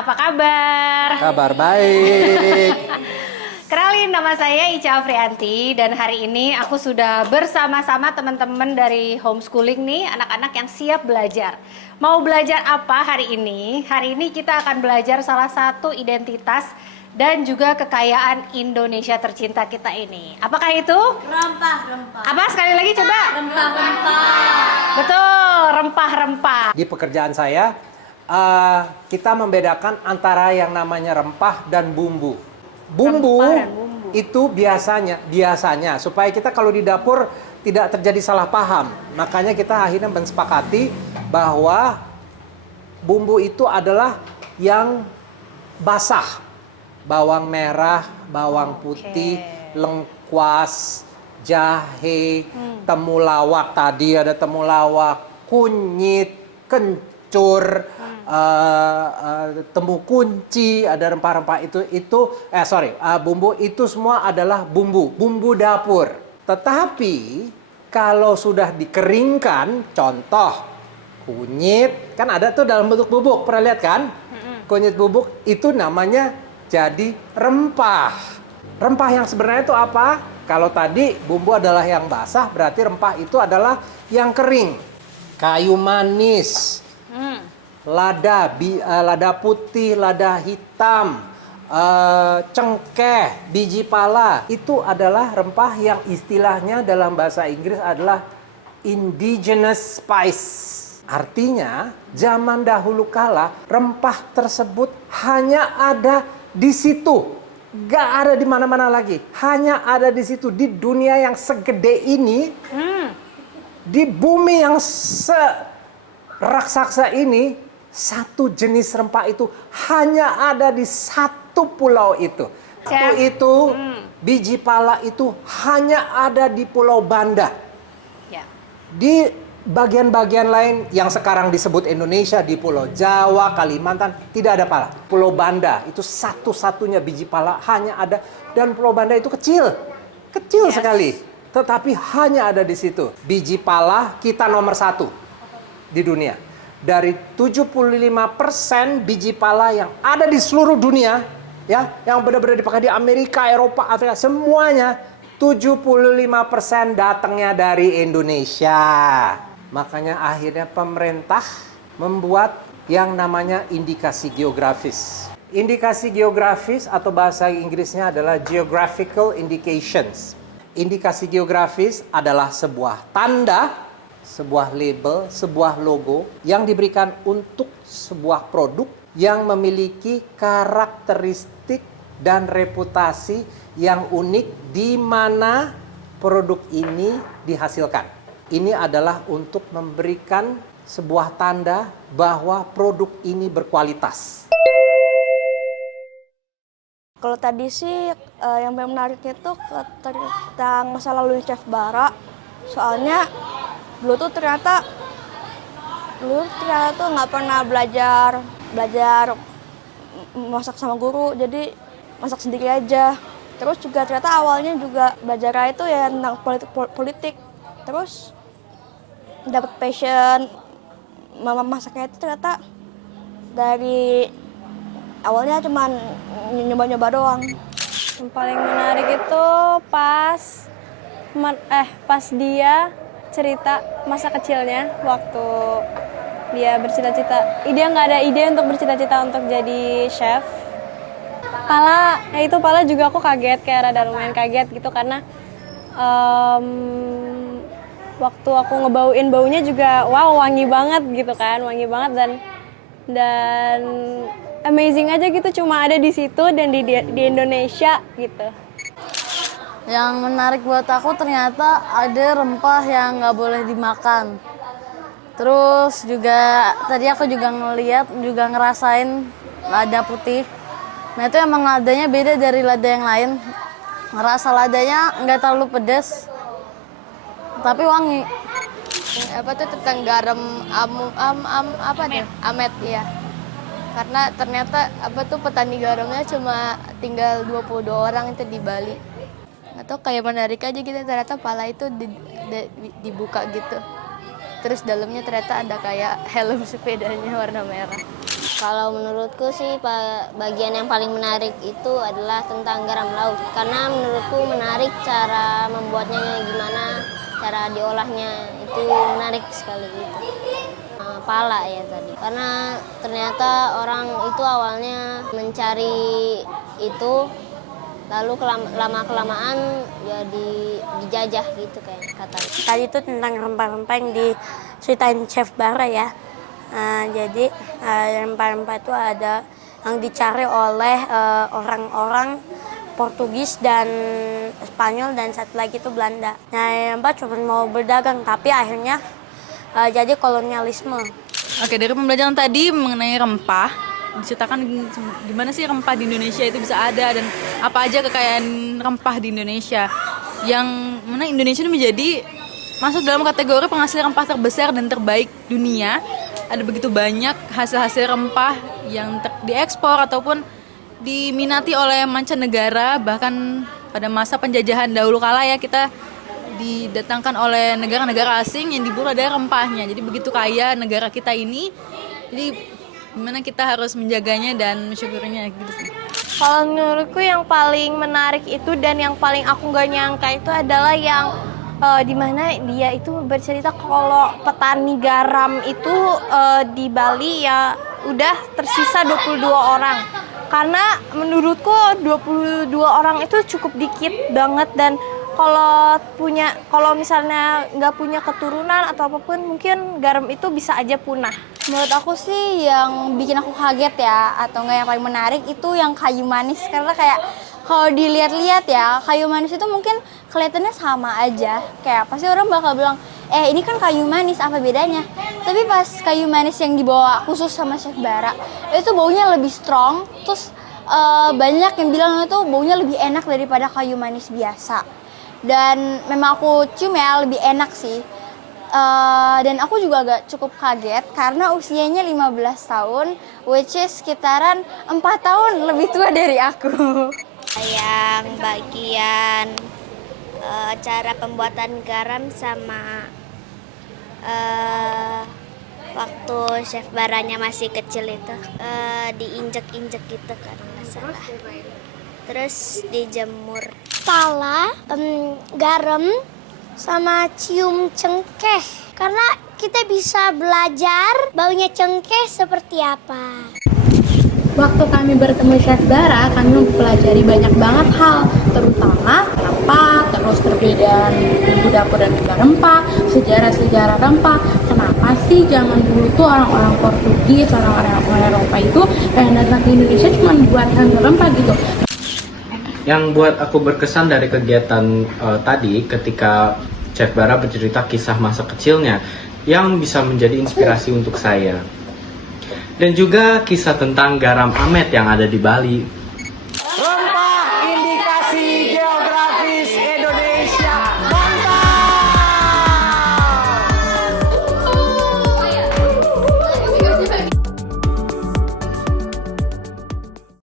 apa kabar? Kabar baik. Kenalin, nama saya Ica Afrianti dan hari ini aku sudah bersama-sama teman-teman dari homeschooling nih, anak-anak yang siap belajar. Mau belajar apa hari ini? Hari ini kita akan belajar salah satu identitas dan juga kekayaan Indonesia tercinta kita ini. Apakah itu? Rempah-rempah. Apa? Sekali lagi coba. Rempah-rempah. Betul, rempah-rempah. Di pekerjaan saya, kita membedakan antara yang namanya rempah dan bumbu. Bumbu Rempah dan bumbu. itu biasanya supaya kita kalau di dapur tidak terjadi salah paham. Makanya kita akhirnya mensepakati bahwa bumbu itu adalah yang basah. Bawang merah, bawang putih, lengkuas, jahe, temulawak, tadi ada temulawak, kunyit, kencur, temu kunci, ada rempah-rempah bumbu itu semua adalah bumbu dapur. Tetapi kalau sudah dikeringkan, contoh kunyit, kan ada tuh dalam bentuk bubuk, pernah lihat kan? Kunyit bubuk itu namanya jadi rempah. Rempah yang sebenarnya itu apa? Kalau tadi bumbu adalah yang basah, berarti rempah itu adalah yang kering. Kayu manis, lada putih, lada hitam, cengkeh, biji pala. Itu adalah rempah yang istilahnya dalam bahasa Inggris adalah indigenous spice. Artinya, zaman dahulu kala rempah tersebut hanya ada di situ. Gak ada di mana-mana lagi. Hanya ada di situ, di dunia yang segede ini. Di bumi yang raksasa ini, satu jenis rempah itu hanya ada di satu pulau itu. Biji pala itu hanya ada di Pulau Banda. Ya. Di bagian-bagian lain yang sekarang disebut Indonesia, di Pulau Jawa, Kalimantan, tidak ada pala. Pulau Banda itu satu-satunya biji pala hanya ada, dan Pulau Banda itu kecil sekali. Tetapi hanya ada di situ. Biji pala kita nomor 1 di dunia. Dari 75% biji pala yang ada di seluruh dunia, ya, yang benar-benar dipakai di Amerika, Eropa, Afrika, semuanya 75% datangnya dari Indonesia. Makanya akhirnya pemerintah membuat yang namanya indikasi geografis. Indikasi geografis atau bahasa Inggrisnya adalah geographical indications. Indikasi geografis adalah sebuah tanda, sebuah label, sebuah logo yang diberikan untuk sebuah produk yang memiliki karakteristik dan reputasi yang unik di mana produk ini dihasilkan. Ini adalah untuk memberikan sebuah tanda bahwa produk ini berkualitas. Kalau tadi sih yang paling menarik itu tentang masa lalu Chef Bara. Soalnya dulu tuh ternyata nggak pernah belajar masak sama guru, jadi masak sendiri aja. Terus juga ternyata awalnya juga belajar itu ya tentang politik. Terus dapat passion masaknya itu ternyata dari awalnya cuman nyoba-nyoba doang. Yang paling menarik itu pas dia cerita masa kecilnya waktu dia bercita-cita. Dia nggak ada ide untuk bercita-cita untuk jadi chef. Pala juga aku kaget, kayak rada lumayan kaget gitu karena waktu aku ngebauin baunya juga wow, wangi banget gitu kan, dan amazing aja gitu, cuma ada di situ dan di Indonesia gitu. Yang menarik buat aku ternyata ada rempah yang nggak boleh dimakan. Terus juga tadi aku juga ngerasain lada putih. Nah itu emang ladanya beda dari lada yang lain. Ngerasa ladanya nggak terlalu pedas, tapi wangi. Apa tuh tentang garam amet ya. Karena ternyata petani garamnya cuma tinggal 22 orang itu di Bali. Atau kayak menarik aja gitu, ternyata pala itu dibuka gitu. Terus dalamnya ternyata ada kayak helm sepedanya warna merah. Kalau menurutku sih bagian yang paling menarik itu adalah tentang garam laut. Karena menurutku menarik cara membuatnya gimana, cara diolahnya itu menarik sekali gitu. Pala ya tadi. Karena ternyata orang itu awalnya mencari itu, lalu lama-kelamaan jadi dijajah gitu kayak katanya. Tadi itu tentang rempah-rempah yang diceritain Chef Bara ya. Jadi rempah-rempah itu ada yang dicari oleh orang-orang Portugis dan Spanyol dan satu lagi itu Belanda. Nah, rempah cuma mau berdagang tapi akhirnya jadi kolonialisme. Oke, dari pembelajaran tadi mengenai rempah, diceritakan gimana sih rempah di Indonesia itu bisa ada dan apa aja kekayaan rempah di Indonesia. Yang mana Indonesia ini menjadi masuk dalam kategori penghasil rempah terbesar dan terbaik dunia. Ada begitu banyak hasil-hasil rempah yang diekspor ataupun diminati oleh mancanegara, bahkan pada masa penjajahan dahulu kala ya kita didatangkan oleh negara-negara asing yang diburu dari rempahnya. Jadi begitu kaya negara kita ini. Jadi gimana kita harus menjaganya dan mensyukurinya gitu sih. Kalau menurutku yang paling menarik itu dan yang paling aku gak nyangka itu adalah yang dimana dia itu bercerita kalau petani garam itu di Bali ya udah tersisa 22 orang. Karena menurutku 22 orang itu cukup dikit banget dan kalau misalnya nggak punya keturunan atau apapun mungkin garam itu bisa aja punah. Menurut aku sih yang bikin aku kaget ya atau nggak yang paling menarik itu yang kayu manis karena kayak kalau dilihat-lihat ya kayu manis itu mungkin kelihatannya sama aja kayak pasti orang bakal bilang ini kan kayu manis apa bedanya, tapi pas kayu manis yang dibawa khusus sama Chef Bara itu baunya lebih strong, terus banyak yang bilang itu baunya lebih enak daripada kayu manis biasa dan memang aku cium ya lebih enak sih. Dan aku juga agak cukup kaget karena usianya 15 tahun, which is sekitaran 4 tahun lebih tua dari aku. Yang bagian cara pembuatan garam sama waktu Chef Baranya masih kecil itu diinjek-injek gitu kalau nggak salah. Terus dijemur. Pala, garam, sama cium cengkeh karena kita bisa belajar baunya cengkeh seperti apa. Waktu kami bertemu Chef Bara, kami mempelajari banyak banget hal, terutama rempah, terus perbedaan bumbu dapur dan juga rempah, sejarah-sejarah rempah. Kenapa sih zaman dulu tuh orang-orang Portugis, orang-orang Eropa itu pengen datang ke Indonesia cuma buat handle rempah gitu. Yang buat aku berkesan dari kegiatan tadi ketika Chef Bara bercerita kisah masa kecilnya yang bisa menjadi inspirasi untuk saya. Dan juga kisah tentang garam Amet yang ada di Bali.